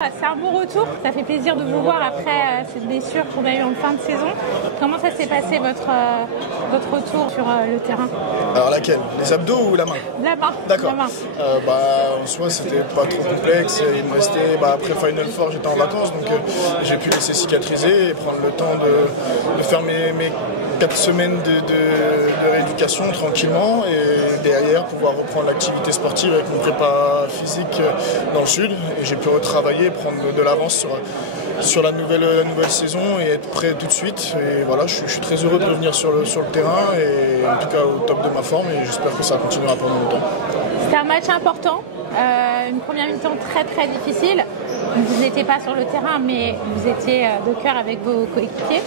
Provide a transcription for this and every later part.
C'est un bon retour, ça fait plaisir de vous voir après cette blessure qu'on a eue en fin de saison. Comment ça s'est passé votre retour sur le terrain? Alors laquelle? Les abdos ou la main? La main. D'accord. La main. En soi c'était pas trop complexe, il me restait, après Final Four j'étais en vacances donc j'ai pu laisser cicatriser et prendre le temps de faire mes 4 semaines de rééducation tranquillement et derrière pouvoir reprendre l'activité sportive avec mon prépa physique dans le sud et j'ai pu retravailler, prendre de l'avance sur la nouvelle saison et être prêt tout de suite. Et voilà, je suis très heureux de revenir sur le terrain et en tout cas au top de ma forme et j'espère que ça continuera pendant longtemps. C'était un match important, une première mi-temps très difficile. Vous n'étiez pas sur le terrain mais vous étiez de cœur avec vos coéquipiers.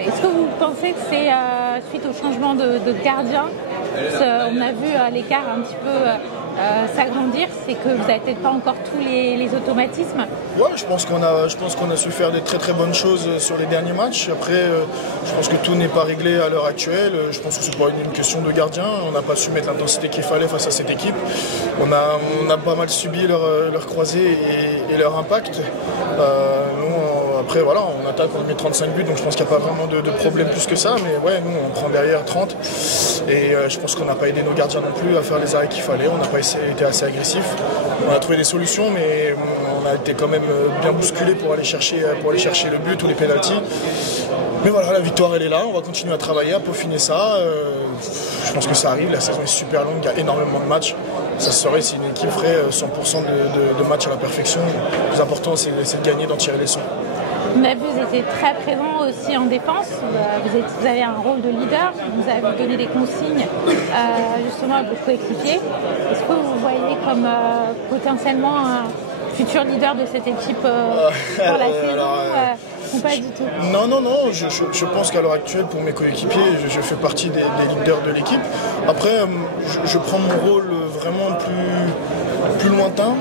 Est-ce que vous pensez que c'est suite au changement de gardien, on a vu l'écart un petit peu s'agrandir, c'est que vous n'avez peut-être pas encore tous les automatismes? Ouais, je pense qu'on a su faire des très bonnes choses sur les derniers matchs. Après, je pense que tout n'est pas réglé à l'heure actuelle. Je pense que c'est pas une question de gardien. On n'a pas su mettre l'intensité qu'il fallait face à cette équipe. On a pas mal subi leur croisée et leur impact. Après, voilà, on attaque, on met 35 buts, donc je pense qu'il n'y a pas vraiment de problème plus que ça. Mais ouais, nous, on prend derrière 30. Et je pense qu'on n'a pas aidé nos gardiens non plus à faire les arrêts qu'il fallait. On n'a pas été assez agressif. On a trouvé des solutions, mais on a été quand même bien bousculé pour aller chercher le but ou les pénaltys. Mais voilà, la victoire, elle est là. On va continuer à travailler, à peaufiner ça. Je pense que ça arrive. La saison est super longue. Il y a énormément de matchs. Ça se serait si une équipe ferait 100% de matchs à la perfection. Le plus important, c'est de gagner, d'en tirer les leçons. On a vu que vous étiez très présent aussi en défense, vous avez un rôle de leader, vous avez donné des consignes justement à vos coéquipiers. Est-ce que vous voyez comme potentiellement un futur leader de cette équipe pour la saison ou pas du tout? Non, je pense qu'à l'heure actuelle pour mes coéquipiers, je fais partie des leaders de l'équipe. Après, je prends mon rôle vraiment plus lointain.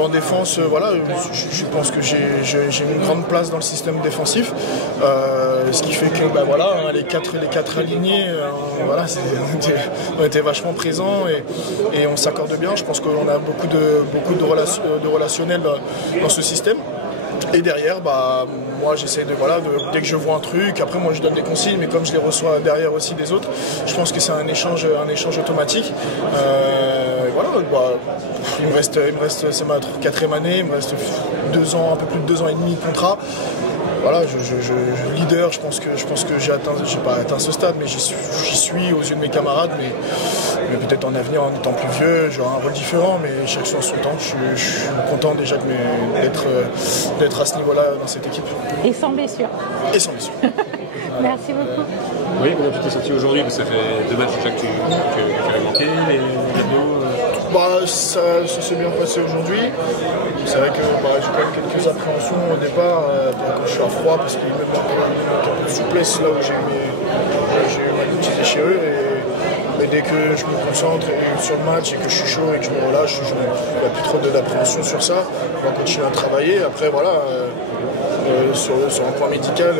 En défense, voilà, je pense que j'ai une grande place dans le système défensif, ce qui fait que les quatre alignés, on était vachement présents et on s'accorde bien. Je pense qu'on a beaucoup de relationnel dans ce système. Et derrière, moi j'essaie dès que je vois un truc, après moi je donne des consignes, mais comme je les reçois derrière aussi des autres, je pense que c'est un échange automatique. Il me reste, c'est ma 4e année, il me reste 2 ans, un peu plus de 2 ans et demi de contrat. Voilà, leader, je pense que j'ai pas atteint ce stade, mais j'y suis aux yeux de mes camarades, mais peut-être en avenir, en étant plus vieux, j'aurai un rôle différent, mais chaque chose en son temps, je suis content déjà d'être à ce niveau-là dans cette équipe. Et sans blessure. Et sans blessure. Merci beaucoup. Oui, comment tu t'es senti aujourd'hui? Ça fait 2 matchs déjà que tu avais manqué, les vidéos. Ça s'est bien passé aujourd'hui. C'est vrai que j'ai quand même quelques appréhensions au départ quand je suis à froid parce qu'il me manque un peu de souplesse là où j'ai eu ma petite déchirure. Mais dès que je me concentre sur le match et que je suis chaud et que je me relâche, je n'ai plus trop d'appréhension sur ça. On va continuer à travailler. Après, sur un point médical,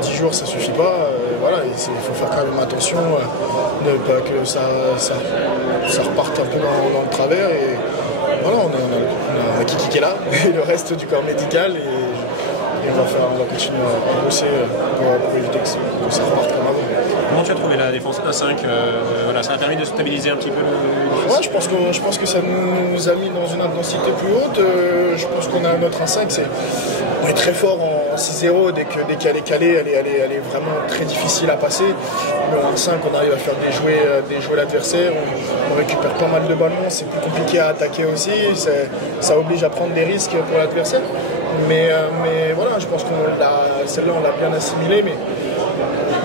10 jours ça suffit pas. Il faut faire quand même attention de pas que ça reparte un peu dans le travers. Et voilà, on a Kiki qui est là, et le reste du corps médical. Et on va continuer à bosser pour éviter que ça reparte comme avant. Comment tu as trouvé la défense 1-5 ça a permis de stabiliser un petit peu le... Ouais, je pense que ça nous a mis dans une intensité plus haute. Je pense qu'on a notre 1-5, on est très fort en 6-0, dès qu'elle est calée, elle est vraiment très difficile à passer. Mais en 1-5, on arrive à faire déjouer l'adversaire, on récupère pas mal de ballons, c'est plus compliqué à attaquer aussi, ça oblige à prendre des risques pour l'adversaire. Mais voilà, je pense que celle-là on l'a bien assimilée, mais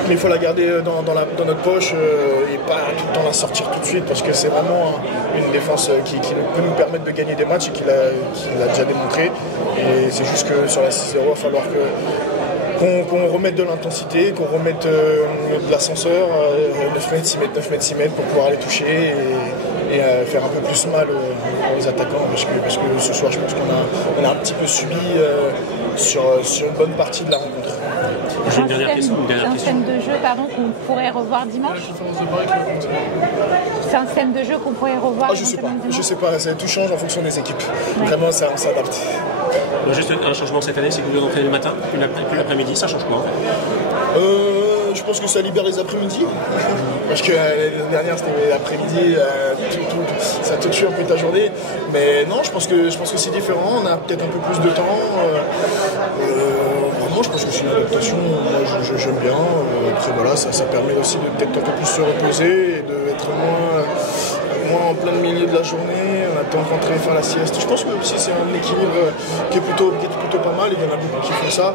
il faut la garder dans notre poche et pas tout le temps la sortir tout de suite parce que c'est vraiment une défense qui peut nous permettre de gagner des matchs et qu'il a déjà démontré. Et c'est juste que sur la 6-0, il va falloir qu'on remette de l'intensité, qu'on remette de l'ascenseur, 9 mètres, 6 mètres pour pouvoir les toucher et faire un peu plus mal aux attaquants parce que ce soir je pense qu'on a un petit peu subi sur une bonne partie de la rencontre. J'ai une dernière question. Un système de jeu qu'on pourrait revoir dimanche. C'est un système de jeu qu'on pourrait revoir. Je sais pas, tout change en fonction des équipes. Ouais. Vraiment, ça, on s'adapte. Juste un changement cette année, c'est que vous devez entraîner le matin, puis l'après-midi, ça change quoi en fait? Je pense que ça libère les après-midi. Parce que l'année dernière, c'était l'après-midi, ça te tue un peu ta journée. Mais non, je pense que c'est différent. On a peut-être un peu plus de temps. Vraiment, je pense que c'est une adaptation. Moi, j'aime bien. Après, voilà, ça permet aussi de peut-être un peu plus se reposer et d'être moins en plein milieu de la journée. On a le temps de rentrer et faire la sieste. Je pense que aussi c'est un équilibre qui est plutôt pas mal. Il y en a beaucoup qui font ça.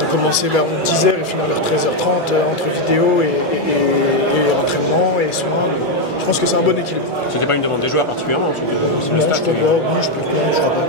De commencer vers 10h et finir vers 13h30 entre vidéo et entraînement et soins. Je pense que c'est un bon équilibre. C'était pas une demande des joueurs particulièrement? Non, je crois pas.